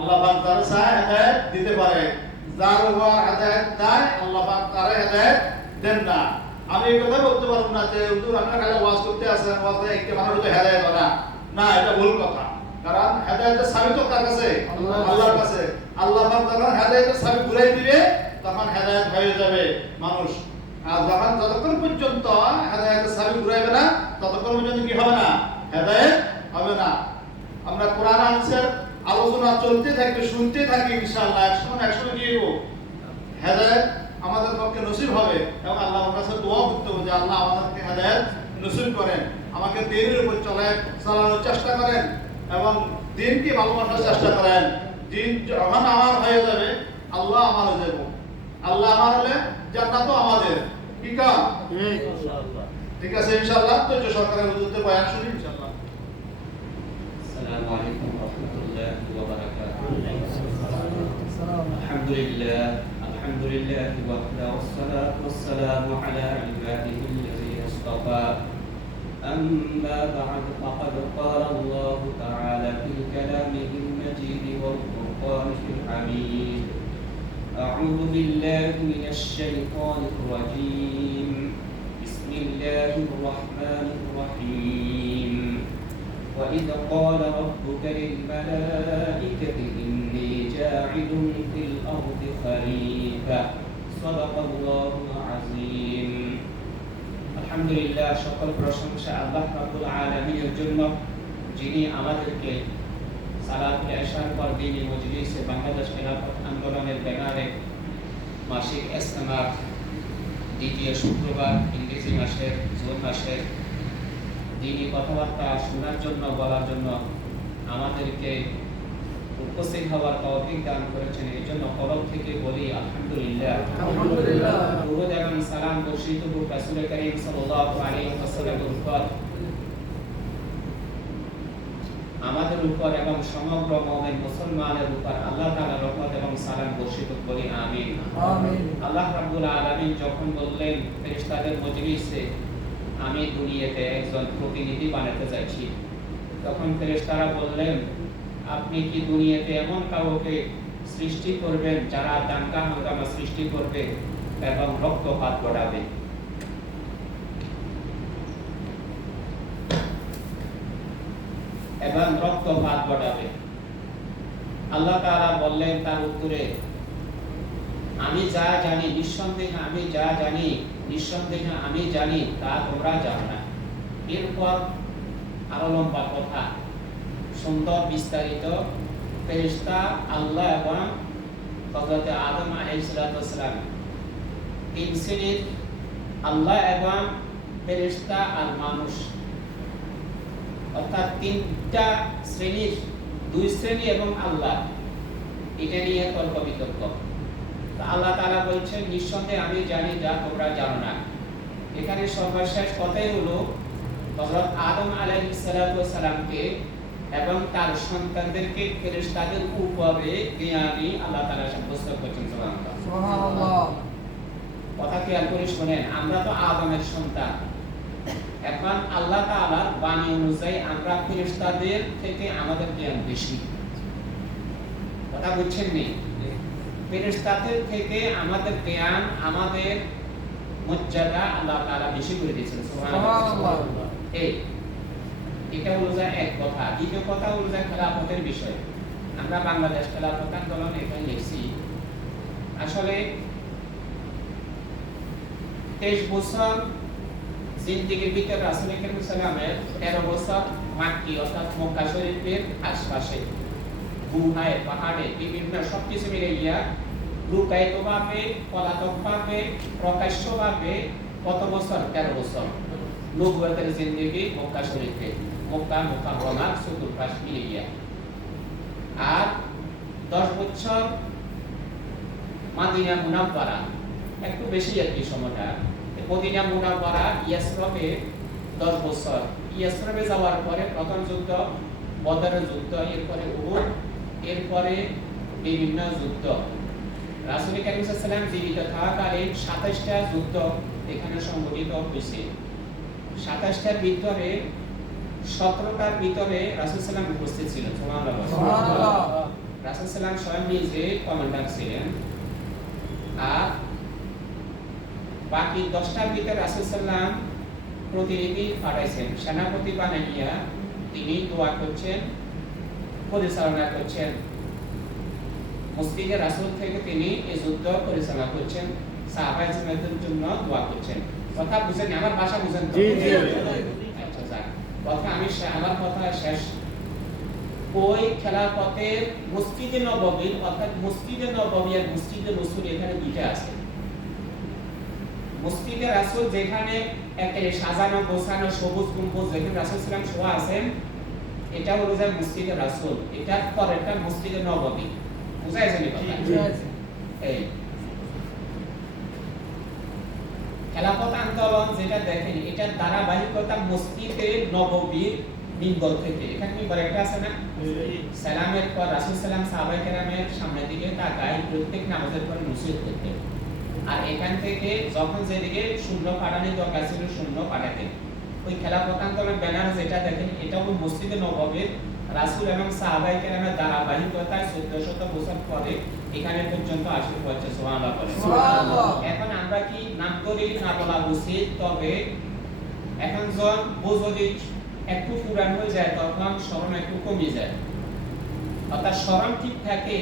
আল্লাহ পাক তার চায় হেদায়েত দিতে পারে, যার উপর হেদায়েত দেয় আল্লাহ পাক তার হেদায়েত দেন না। আমি এই কথা বলতে পারবো না যে হুজুর আপনারা খালি ওয়াজ করতে আসেন, ওয়াজে একটি মানুষ তো হেদায়েত হয় না, না এটা ভুল কথা। কারণ হেদায়েতের চাবি তো কার কাছে? আল্লাহর কাছে। আল্লাহ পাক যখন হেদায়েতের চাবি ঘুরাই দিবে তখন হেদায়েত হয়ে যাবে মানুষ। আর যখন যতক্ষণ পর্যন্ত হেদায়েতের চাবি ঘুরাইবে না ততক্ষণ পর্যন্ত কি হবে না? হেদায়েত হবে না। আমরা কোরআন হাদিসের আলোচনা চলতে থাকবে, শুনতে থাকি, ইনশাআল্লাহ একসময় কি হইব? হেদায়েত আমাদের পক্ষে নসিব হবে। এবং আল্লাহর কাছে দোয়া করতে হবে যে আল্লাহ আমাদেরকে হেদায়েত নসিব করেন, আমাকে দ্বীনের উপর চালানোর চেষ্টা করেন এবং দ্বীনকে ভালোবাসার চেষ্টা করেন। দ্বীন যখন আমার হয়ে যাবে আল্লাহ আমার হয়ে যাবে, আল্লাহ আমার হলে জান্নাতও আমাদের। কি কাজ? ঠিক আছে ইনশাআল্লাহ। তো সরকারের হুজুরদের বয়ান শুনি ইনশাআল্লাহ। السلام عليكم ورحمة الله وبركاته. الحمد لله وحده والصلاة والسلام على عباده الذين اصطفى. أما بعد فقد قال الله تعالى في كلامه المجيد والفرقان الحميد: أعوذ بالله من الشيطان الرجيم. بسم الله الرحمن الرحيم. وإذ قال ربك للملائكة إني جاعل في الأرض خليفة. صدق الله العظيم. الحمد لله. সকল প্রশংসা আল্লাহ রাব্বুল আলামিনের জন্য, যিনি আমাদেরকে সালাতুল ইশার পর দ্বীনি মজলিসে বাংলাদেশ খেলাফত আন্দোলনের ব্যানারে মাসিক ইজতেমার দ্বিতীয় শুক্রবার ইংরেজি মাসের জুন মাসের দ্বীনি কথাবার্তা শোনার জন্য, বলার জন্য আমাদেরকে উপস্থিত হওয়ার তৌফিক দান করেছেন। এই জন্য কলব থেকে বলি আলহামদুলিল্লাহ। দুরূদ এবং সালাম বর্ষিত হোক রাসূল করিম সাল্লাল্লাহু আলাইহি ওয়াসাল্লামের উপর, আমাদের উপর এবং সমগ্র মুমিন মুসলমানের উপর আল্লাহ তাআলার রহমত এবং সালাম বর্ষিত বলি আমিন। আল্লাহ রাব্বুল আলামিন যখন বললেন ফেরেশতাদের মজলিসে আমি দুনিয়াতে একজন প্রতিনিধি বানাতে যাচ্ছি, তখন ফেরেশতারা বললেন আপনি কি দুনিয়াতে এমন কাউকে সৃষ্টি করবেন যারা দাঙ্গা হাঙ্গামা সৃষ্টি করবে এবং রক্তপাত ঘটাবে? আল্লাহ তাআলা বললেন তার উত্তরে, আমি যা জানি নিঃসন্দেহে আমি জানি তা তোমরা জানো না। এরপর আরো লম্বা কথা, সুন্দর বিস্তারিত। ফেরেশতা, আল্লাহ এবং হযরত আদম আলাইহিস সালাম, তিন শ্রেণীর, আল্লাহ এবং ফেরেশতা আর মানুষ, অর্থাৎ তিনটা শ্রেণীর, দুই শ্রেণী এবং আল্লাহ, এটা নিয়ে তর্ক বিতর্ক। আল্লাহ তাআলা বলছেন নিঃসন্দেহে আমি জানি যা তোমরা জানো না। এখানে সর্বশেষ কথাই হলো হযরত আদম আলাইহিস সালামকে এবং তার সন্তানদেরকে ফেরেশতাদের উপরে জ্ঞানী আল্লাহ তাআলা সাব্যস্ত করেছেন। সুবহানাল্লাহ। কথা খেয়াল করে শুনেন, আমরা তো আদমের সন্তান। এখন আল্লাহ তাআলার বাণী অনুযায়ী আমরা ফেরেশতাদের থেকে আমাদের জ্ঞান বেশি। কথা বুঝছেন নি? ফেরেশতাদের থেকে আমাদের জ্ঞান, আমাদের মর্যাদা আল্লাহ তাআলা বেশি করে দিয়েছেন। সুবহানাল্লাহ। এটা হলো যে এক কথা। দ্বিতীয় কথা হলো যে খেলাফতের বিষয়। আমরা বাংলাদেশ খেলাফত আন্দোলন এখানে লিখছি। আসলে 23 বছর জিন্দেগির ভিতরে রাসূল করিম সাল্লামের 13 বছর মাক্কি অর্থাৎ মক্কা শরীফের আশপাশে গুহায়, পাহাড়ে, বিভিন্ন সবকিছু মিলে গিয়া লুকায়িতভাবে, পলাতকভাবে, প্রকাশ্যভাবে কত বছর? 13 বছর নবুয়তের জিন্দেগি মক্কা শরীফে, মক্কা মুকাররমার চতুর্পাশ মিলে গিয়া। আর 10 বছর মাদিনা মুনাওয়ারা, একটু বেশি আর কি সময়টা। মদিনা মুনাওয়ারা ইয়াসরবে 10 বছর। ইয়াসরবে যাওয়ার পরে প্রথম যুদ্ধ বদরের যুদ্ধ, এরপরে উহুদ, এরপরে বিভিন্ন যুদ্ধ। রাসূল করিম সাল্লাল্লাহু আলাইহি ওয়াসাল্লাম জীবিত থাকাকালীন 27টা যুদ্ধ এখানে সংঘটিত হয়েছে। 27টার ভিতরে 17টার ভিতরে রাসূল সাল্লাল্লাহু আলাইহি ওয়াসাল্লাম উপস্থিত ছিলেন। সুবহানাল্লাহ। রাসূল সাল্লাল্লাহু স্বয়ং নিজে কমান্ডার ছিলেন, আর বাকি 10টার ভিতরে রাসূল সাল্লাল্লাহু প্রতিনিধি পাঠাইছেন, সেনাপতি বানাইয়া তিনি দোয়া করছেন, পরিচালনা করছেন। মসজিদে রাসূল থেকে তিনি এই যুদ্ধ পরিচালনা করছেন, সাহাবায়ে-কিরামের জন্য দোয়া করছেন। কথা বুঝেন? আমার ভাষা বুঝেন তো? জি জি। আচ্ছা যাক, কথা আমার কথা শেষ। ওই খেলাফতের মসজিদে নববী, অর্থাৎ মসজিদে নববী আর মসজিদে রাসূল, এখানে দুইটা আছে। মসজিদে রাসূল যেখানে একেবারে সাজানো গোছানো সবুজ গম্বুজ, যেখানে রাসূল সাল্লাল্লাহু আলাইহি ওয়াসাল্লাম শোয়া আছেন, এটা হলো যে মসজিদে রাসূল। এটার পরেরটা মসজিদে নববী। বুঝা গেছে নি কথা? এই খেলাফত আন্দোলন যেটা দেখেন, এটার ধারাবাহিকতা মসজিদে নববীর মিম্বর থেকে। এখানে মিম্বর একটা আছে না? সালামের পর রাসূল সাল্লাল্লাহু আলাইহি সাহাবায়ে কেরামের সামনের দিকে তাকায় প্রত্যেক নামাজের পর নসিহত করতেন। আর এখান থেকে যখন যেদিকে শূন্য পাঠানোর দরকার ছিল শূন্য পাঠাতেন। ওই খেলাফত আন্দোলন ব্যানার যেটা দেখেন, এটা হলো মসজিদে নববীর রাসূল এবং সাহাবায়ে কেরামের ধারাবাহিকতায় 1400 বছর পরে এখানে পর্যন্ত আসে পৌঁছে। সুবহানাল্লাহ বলেন। সুবহানাল্লাহ। এখন আমরা কি নাম করি না বলা উচিত, তবে এখন যদি একটু পুরান হয়ে যায় তখন স্মরণ একটু কমে যায়। অর্থাৎ স্মরণ ঠিক থাকে,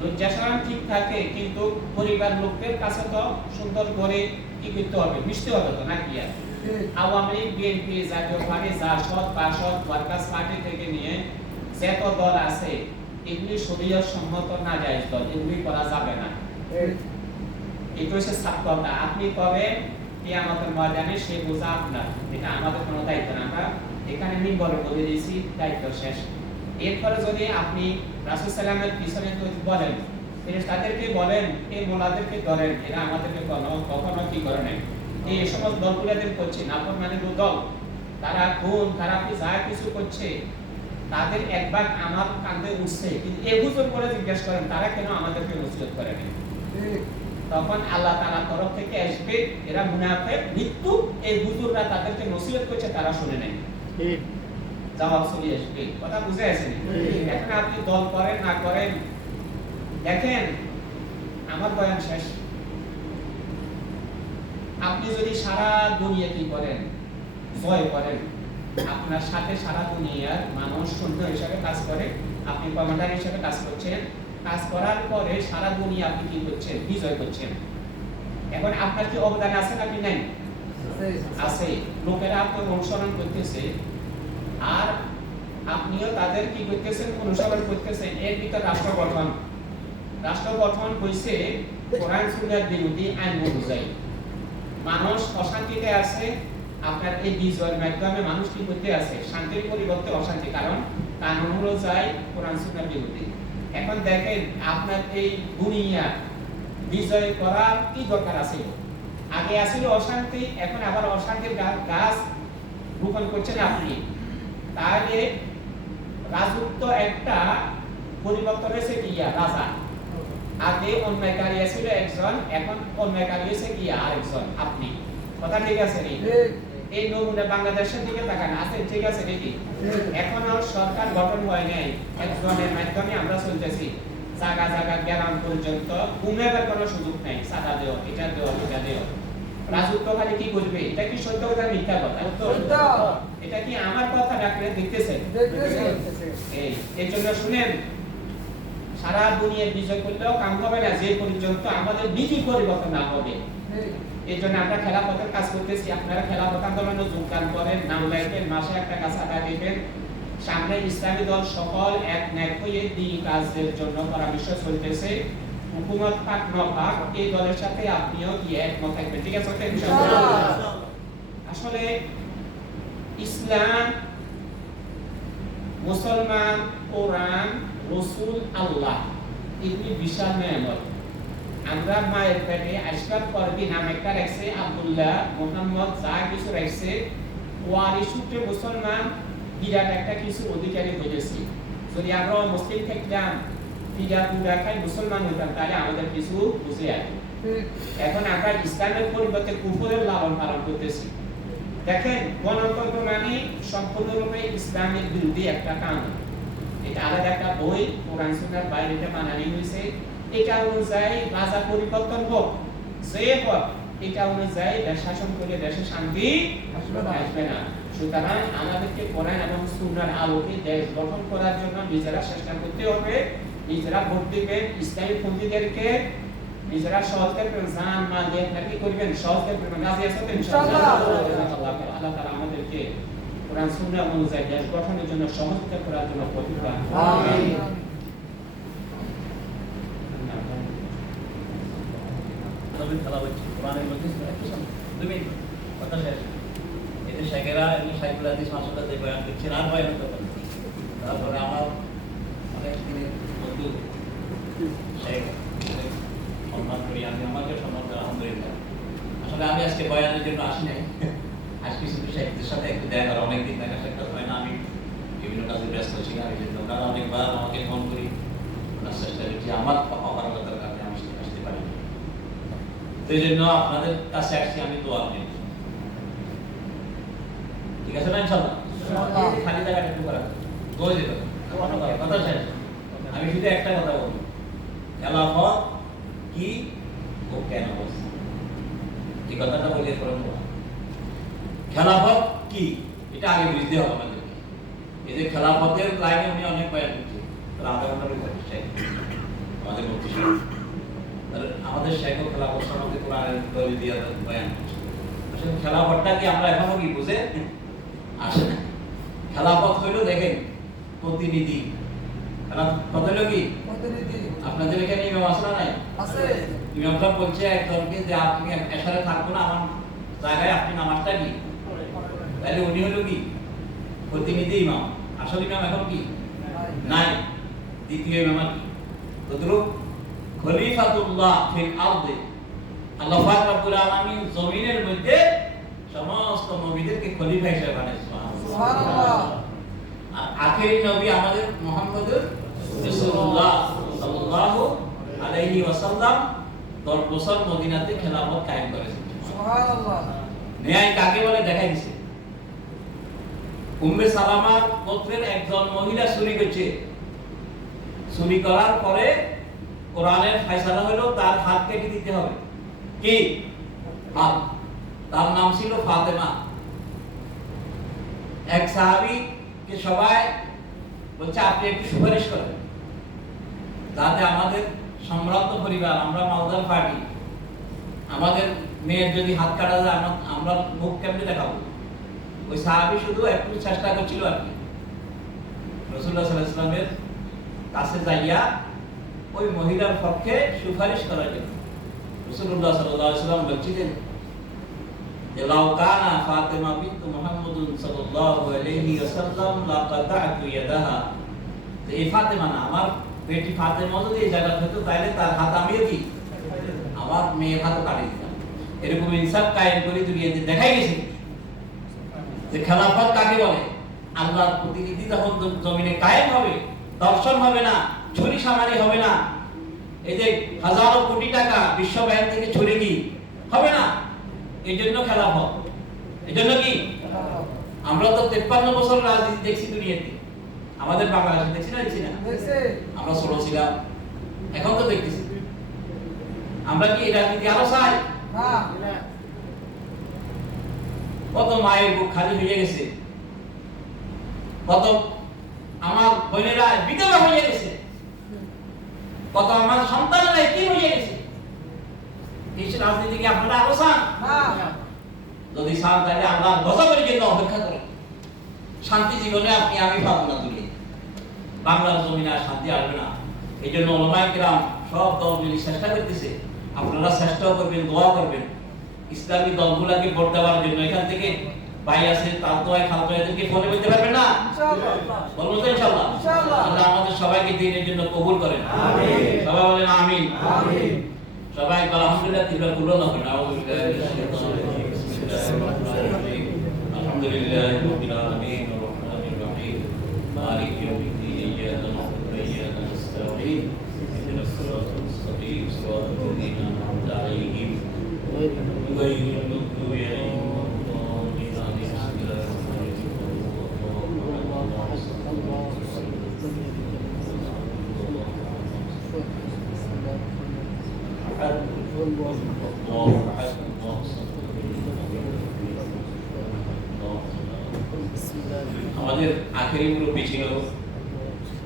লজ্জা শরম ঠিক থাকে, কিন্তু পরিবার লোকদের কাছে তো সুন্দর করে কি করতে হবে, মিশতে হবে তো নাকি? আর আওয়ামী লীগ, বিএনপি, জাতীয় পার্টি, জাসদ, বাসদ, ওয়ার্কার্স পার্টি থেকে নিয়ে যত দল আছে, এগুলি শরীয়ত সম্মত না জায়েজ দল, এগুলি করা যাবে না। এটা হচ্ছে ছাত্রতা। আপনি কবেন কিয়ামতের ময়দানে সে বোঝা আপনার, এটা আমাদের কোনো দায়িত্ব না। আমরা এখানে মিম্বরে বলে দিয়েছি, দায়িত্ব শেষ। এরপরে যদি আপনি রাসূল সাল্লাল্লাহু আলাইহি পিছনে বলেন, তাদেরকে বলেন, এই মোলাদেরকে ধরেন, এরা আমাদেরকে কখনো কি করে নাই। এই সমস্ত দলগুলোদের করছে নাফরমানের দল, তারা খুন খারাপি যা কিছু করছে, তাদের একবার আমার কাঁধে উঠছে, কিন্তু এ হুজুর করে জিজ্ঞেস করেন তারা কেন আমাদেরকে নসিহত করে নাই। তখন আল্লাহ তাআলার তরফ থেকে আসবে, এরা মুনাফিক মৃত্যু, এই হুজুররা তাদেরকে নসিহত করছে তারা শুনে নাই। জবাব চলে আসবে। কথা বুঝে আছেন? এখন আপনি দল করেন না করেন, দেখেন আমার বয়ান শেষ। আপনি যদি সারা দুনিয়া কি করেন, জয় করেন, আপনার সাথে সারা দুনিয়ার মানুষ সৈন্য হিসাবে কাজ করে, আপনি কমান্ডার হিসাবে কাজ করছেন, কাজ করার পরে সারা দুনিয়া আপনি কি করছেন, বিজয় করছেন। এখন আপনার কি অবদান আছে নাকি নাই? আছে। লোকেরা আপনার অনুসরণ করতেছে, আর আপনিও তাদের কি করতেছেন, অনুসরণ করতেছেন। এর ভিতর রাষ্ট্র গঠন হইছে কোরআন সুন্নাহর বিরোধী আইন অনুযায়ী। মানুষ অশান্তিতে আছে, আপনার এই বিজয়ের মাধ্যমে মানুষ কি করতে আছে, শান্তির পরিবর্তে অশান্তি, কারণ কানুন অনুযায়ী কোরআন সুন্নাহর বিরোধী। এখন দেখেন আপনার এই দুনিয়া বিজয় করার কি দরকার আছে? আগে আসলে অশান্তি, এখন আবার অশান্তির গাছ রোপণ করছেন আপনি। তাহলে রাজত্ব একটা পরিবর্তন হয়েছে কি, রাজা। আগে অন্যায়কারী ছিল একজন, এখন অন্যায়কারী হয়েছে কি আরেকজন, আপনি। কথা ঠিক আছে নি? এই নমুনা বাংলাদেশের দিকে তাকান, আছে ঠিক আছে নাকি? এখনো সরকার গঠন হয় নাই, একজনের মাধ্যমে আমরা চলতেছি। জায়গা জায়গা গ্রাম পর্যন্ত ঘুমেবার কোনো সুযোগ নাই, সাদা দেও, এটা দেও, এটা দেও। রাজত্ব খালি কি করবে? এটা কি সত্য কথা মিথ্যা কথা? এটা কি আমার কথা রাখলে দেখতেছেন? এই জন্য শুনেন, সারা দুনিয়া বিজয় করলেও কাম হবে না যে পর্যন্ত আমাদের নীতি পরিবর্তন না হবে। এই জন্য আমরা খেলাফতের কাজ করতেছি। আপনারা খেলাফত আন্দোলনে যোগদান করেন, নাম লেখেন, মাসে একটা কাজ আদায় দিবেন। সামনে ইসলামী দল সকল এক ন্যাক হয়ে দিন কাজের জন্য পরামর্শ চলতেছে। হুকুমত পাক ন পাক, এই দলের সাথে আপনিও কি একমত থাকবেন? ঠিক আছে? আসলে ইসলাম, মুসলমান, কোরআন, রাসূল, আল্লাহ, এগুলি বিশাল নিয়ামত। আমরা মায়ের পেটে আশরাফ করবি নাম একটা রাখছে, আব্দুল্লাহ, মুহাম্মদ, যা কিছু রাখছে, ওয়ারি সূত্রে মুসলমান বিরাট একটা কিছু অধিকারী হয়েছি। যদি আমরা মুসলিম থাকতাম, পিজা পুরা খাই মুসলমান হইতাম, তাহলে আমাদের কিছু বুঝে আসে। এখন আমরা ইসলামের পরিবর্তে কুফরের লালন পালন করতেছি। দেখেন, গণতন্ত্র মানে সম্পূর্ণরূপে ইসলামের বিরোধী একটা কানুন। এটা আলাদা একটা বই, কোরআন সুন্নাহর বাইরে এটা বানানো হয়েছে। এটা অনুযায়ী রাজা পরিবর্তন হোক, যে হোক, এটা অনুযায়ী দেশ শাসন করলে দেশে শান্তি আসবে না। সুতরাং আমাদেরকে কোরআন এবং সুন্নাহর আলোকে দেশ গঠন করার জন্য নিজেরা চেষ্টা করতে হবে। নিজেরা ভোট দিবেন, ইসলামী পন্থীদেরকে নিজেরা সহজে জান মাল দিয়ে কি করবেন, সহজে করবেন। রাজি আছেন ইনশাআল্লাহ? আল্লাহ তাআলা আমাদেরকে কোরআন সুন্নাহ অনুযায়ী দেশ গঠনের জন্য সহযোগিতা করার জন্য তৌফিক দান করুন। আমিন। নবীর খেলা হচ্ছে কোরআনের মধ্যে একটু তুমি কথা শেষ। এতে শেখেরা এবং সাইকুল হাদিস মাসাল্লাহ যে বয়ান করছেন আর বয়ান করতে পারেন। তারপরে আমার অনেক দিনের বন্ধু শেখ সম্মান করি, আমি আমাকে সম্মান করি আলহামদুলিল্লাহ। আসলে আমি আজকে বয়ানের জন্য আসি নাই, আজকে শুধু শেখদের সাথে একটু দেখার, অনেকদিন দেখা সাক্ষাৎ হয় না, আমি বিভিন্ন কাজে ব্যস্ত ছিলাম। এই জন্য তারা অনেকবার আমাকে ফোন করি, ওনার চেষ্টা করছি, আমার অপারগতার কারণে আমি আসতে পারি। তো এই জন্য আপনাদের কাছে আসছি আমি দোয়া নিয়ে। ঠিক আছে না ইনশাআল্লাহ? খালি জায়গাটা একটু করা দোয়া দিতে কথা শেষ। আমি শুধু একটা কথা বলবো, খেলাফত কি ও কেন বলছে এই কথাটা বলে করেন। খেলাফত কি এটা আগে বুঝতে হবে আমাদেরকে। এই যে খেলাফতের লাইনে উনি অনেক বয়ান করছেন, আধা ঘন্টার উপরে আমাদের মুফতি সাহেব, আমাদের শেখ খেলাফত সম্বন্ধে কোরআনের দলিল দিয়ে বয়ান করছে। আসলে খেলাফতটা কি আমরা এখনো কি বুঝে আসে না। খেলাফত হইল দেখেন প্রতিনিধি। খেলাফত হইল কি আপনাদের এখানে ইমাম আসলা নাই আছে, ইমাম সাহেব বলছে একজনকে যে আপনি এশারে থাকবো না আমার জায়গায়, আপনি নামাজটা কি, তাহলে উনি হলো কি প্রতিনিধি ইমাম। আসল ইমাম এখন কি নাই, দ্বিতীয় ইমাম কি তদ্রুপ খলিফাতুল্লাহ ফিল আরদে, আল্লাহ পাক রব্বুল আলামিন জমিনের মধ্যে সমস্ত নবীদেরকে খলিফা হিসেবে বানাইছেন। সুবহানাল্লাহ। আর আখেরি নবী আমাদের মুহাম্মদুর রাসূলুল্লাহ সাল্লাল্লাহু আলাইহি ওয়াসাল্লাম 10 বছর মদিনাতে খেলাফত কায়েম করেছেন। সুবহানাল্লাহ। ন্যায় কাকে বলে দেখাই দিয়েছে। উম্মে সালামার গোত্রের একজন মহিলা চুরি করছে, চুরি করার পরে কোরআনের ফয়সালা হলো তার হাত কেটে দিতে হবে। কি হাত? তার নাম ছিল ফাতেমা। এক সাহাবী কে সবাই বলছে আপনি একটু সুপারিশ করেন যাতে আমাদের সম্ভ্রান্ত পরিবার, আমরা মালদার পার্টি, আমাদের মেয়ের যদি হাত কাটা যায় আমরা মুখ কেমনে দেখাবো। ওই সাহাবী শুধু একটু চেষ্টা করছিল আর কি রাসূলুল্লাহ সাল্লাল্লাহু আলাইহি ওয়াসাল্লামের কাছে যাইয়া ওই মহিলার পক্ষে সুপারিশ করার জন্য। রাসূলুল্লাহ সাল্লাল্লাহু আলাইহি ওয়াসাল্লাম বলছিলেন যে লাউ কানা ফাতিমা বিনতু মুহাম্মাদুন সাল্লাল্লাহু আলাইহি ওয়াসাল্লাম লাকাতা'তু ইয়াদাহা, তো এই ফাতেমা না, আমার বেটি ফাতেমা যদি এই জায়গা হতো তাহলে তার হাত আমিও কি আমার মেয়ের হাতও কাটি দিতাম। এরকম ইনসাফ কায়েম করে দুনিয়াতে দেখাই গেছে যে খেলাফত কাকে বলে। আল্লাহর প্রতিনিধি যখন জমিনে কায়েম হবে, দর্শন হবে না, ছুরি সামারি হবে না, এই যে হাজারো কোটি টাকা বিশ্ব ব্যাংক থেকে ছুরি কি হবে না। এই জন্য খেলাফত, এই জন্য কি আমরা তো 53 বছর রাজনীতি দেখছি দুনিয়াতে, আমাদের বাংলাদেশে দেখছি না, দেখছি না, আমরা ছোট ছিলাম, এখন তো দেখতেছি। আমরা কি এই রাজনীতি আরো চাই? কত মায়ের বুক খালি হয়ে গেছে, কত আমার বোনেরা বিধবা হয়ে গেছে, কত আমার সন্তানেরা কি হয়ে গেছে। এই রাজনীতি কি আপনারা আরো চান? যদি চান তাহলে আল্লাহ গজবের জন্য অপেক্ষা করেন। শান্তি জীবনে আপনি আমি পাবো না দুনিয়াতে, বাংলার জমিনে আর শান্তি আসবে না। এই জন্য ওলামায়ে কিরাম সব দল মিলে চেষ্টা করতেছে, আপনারা চেষ্টাও করবেন, দোয়া করবেন ইসলামী দলগুলোকে ভোট দেওয়ার জন্য। এখান থেকে ভাই আছে, তার দোয়ায় খালতো এদেরকে ফোনে বলতে পারবেন না ইনশাআল্লাহ, বলবো তো ইনশাআল্লাহ। আল্লাহ আমাদের সবাইকে দ্বীনের জন্য কবুল করেন, আমিন। সবাই বলেন আমিন, আমিন। সবাই আলহামদুলিল্লাহ তিনবার কুল না করেন। আলহামদুলিল্লাহি রাব্বিল আলামিন ওয়া রাহমানির রহিম মালিকি ইয়াউমিদ্দিন ইয়্যাকা না'বুদু ওয়া ইয়্যাকা নাস্তাঈন ইহদিনাস সিরাতাল মুস্তাকিম সিরাতাল লাযীনা আন'আমতা আলাইহিম গায়রিল মাগদূবি আলাইহিম ওয়া লাদ-দাল্লিন। أحد الله أحد الله الصمد আমাদের আখেরি মুরব্বী ছিল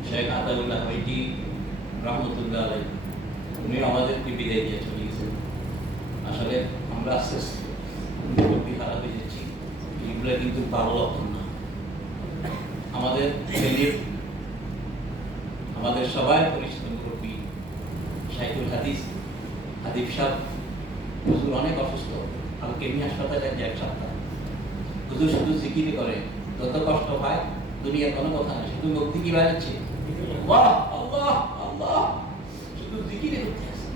শেখ আতাউল্লাহ ভাইটি রহমতুল্লাহ আলাইহি। উনি আমাদেরকে বিদায় দিয়ে চলে গেছেন। আসলে আমরা আস্তে আস্তে মুরব্বী হারা হয়ে যাচ্ছি, এগুলো কিন্তু ভালো লক্ষণ না। আমাদের ফ্যামিলির আমাদের সবাই পরিচিত মুরব্বী শাইখুল হাদিস হাদিব সাহেব হুজুর অনেক অসুস্থ, কালকে নিয়ে হাসপাতালে যে এক সপ্তাহ হুজুর শুধু জিকির করে, যত কষ্ট হয় দুনিয়ার কোনো কথা না, শুধু মুক্তি কি বাড়ছে আল্লাহ আল্লাহ আল্লাহ, শুধু জিকিরে করতে আছে।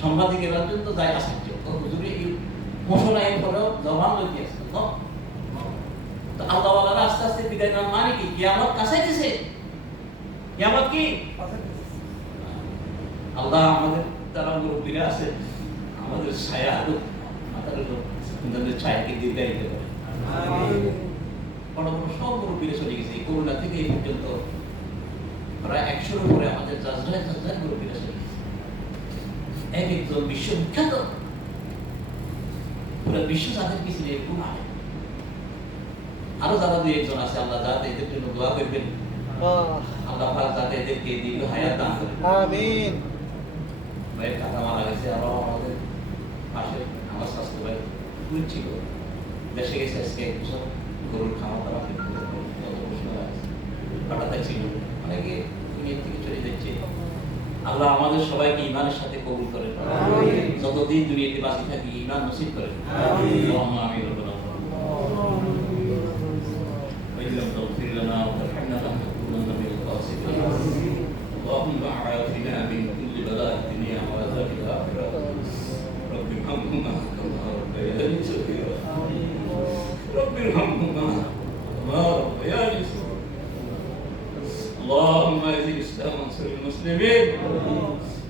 সাংবাদিকের পর্যন্ত যায় আশ্চর্য, হুজুরে এই ঘোষণায় পরেও জবান লইতে আছে। তো আল্লাহ ওয়ালারা আস্তে আস্তে বিদায় নেওয়ার মানে কি? কিয়ামত কাছে গেছে। কিয়ামত কি? আল্লাহ আমাদের যারা মুরব্বীরা আছে আমাদের ছায়া মাথার উপর ছায়াকে দীর্ঘায়িত করে। বড় বড় সব মুরব্বীরা চলে গেছে এই করোনা থেকে এই পর্যন্ত প্রায় 100-এর উপরে আমাদের জাজরায় মুরব্বীরা চলে গেছে। এক একজন বিশ্ববিখ্যাত, পুরো বিশ্ব যাদের কিছু এরকম আলে আরো যারা দুই একজন আছে, আল্লাহ যাতে এদের জন্য দোয়া করবেন, আল্লাহ পাক যাতে এদেরকে দীর্ঘ হায়াত দান করেন। আমিন। ভাইয়ের কাকা মারা গেছে, আরো আমাদের পাশে আমার স্বাস্থ্য ভাই ছিল, দেশে গেছে আজকে 1 বছর, গরুর খাওয়া দাওয়া হঠাৎ ছিল, অনেকে দুনিয়া থেকে চলে যাচ্ছে। আল্লাহ আমাদের সবাইকে ইমানের সাথে কবুল করেন, যতদিন দুনিয়াতে বাঁচি থাকি ইমান নসিব করেন। আল্লাহুম্মা আমিন। اغفر لنا وارحمنا لنكونن من الخاسرين. اللهم عافنا من كل بلاء الدنيا وعذاب الآخرة. رب ارحمهما كما ربياني صغيرا. رب ارحمهما كما ربياني صغيرا. اللهم اعز الإسلام وانصر المسلمين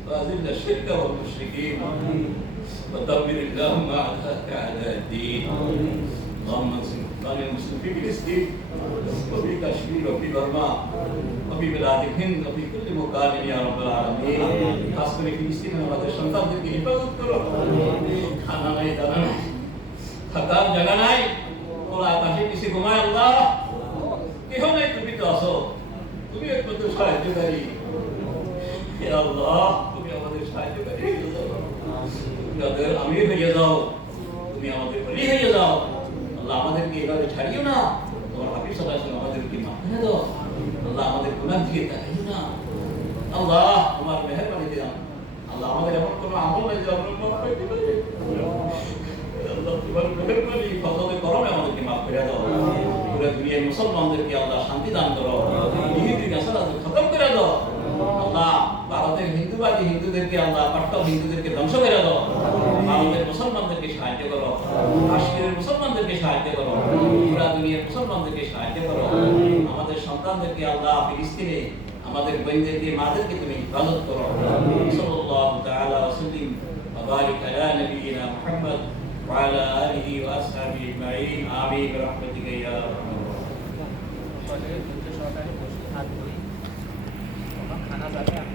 وأذل الشرك والمشركين ودمر اللهم أعداءك أعداء الدين. اللهم انصر المسلمين في فلسطين وفي كشمير وفي برما وفي بلاد الهند وفي كل مكان يا رب العالمين. خاص করে ফিলিস্তিনের আমাদের সন্তানদেরকে হেফাজত করো। খানা নাই, দানা নাই, থাকার জায়গা নাই, খোলা আকাশে নিচে ঘুমায় আল্লাহ, কেহ নাই, তুমি তো আছো, তুমি একমাত্র সাহায্যকারী। হে আল্লাহ, তুমি আমাদের সাহায্যকারী হয়ে যাও, তুমি আমাদের আমির হয়ে যাও, তুমি আমাদের ওলি হয়ে যাও। আল্লাহ আমাদেরকে এভাবে ছাড়িও না, তোমার হাফিজ সাল্লাল্লাহু আলাইহি ওয়াসাল্লাম আমাদেরকে মাফ করে দাও। আল্লাহ আমাদের গুনাহ থেকে তাকাইও না। আল্লাহ তোমার মেহেরবানি দাও। আল্লাহ আমাদের এমন কোনো আমল নাই যে আমরা মাফ পাইতে পারি। আল্লাহ তোমার মেহেরবানি ফজলে করমে আমাদেরকে মাফ করে দাও। পুরো দুনিয়ার মুসলমানদেরকে আল্লাহ শান্তি দান করো, ইহুদির কাসারা খতম করে দাও। আল্লাহ ভারতের হিন্দুবাদী হিন্দুদেরকে আল্লাহ পাট্টাল হিন্দুদেরকে ধ্বংস করে দাও। ভারতের মুসলমানদেরকে সাহায্য করো, কাশ্মীরের মুসলমানদেরকে সাহায্য করো, পুরা দুনিয়ার মুসলমানদেরকে সাহায্য করো। আমাদের সন্তানদেরকে আল্লাহ ফিলিস্তিনে আমাদের বোনদেরকে মাদেরকে তুমি হেফাজত করো। সাল্লাল্লাহু তাআলা ওয়া সাল্লিম ওয়া বারিক আলা নবিয়িনা মুহাম্মদ ওয়া আলা আলিহি ওয়া আসহাবিহি আজমাইন। আমিন বিরহমাতিকা ইয়া আরহামার রাহিমিন। খানা যাবে।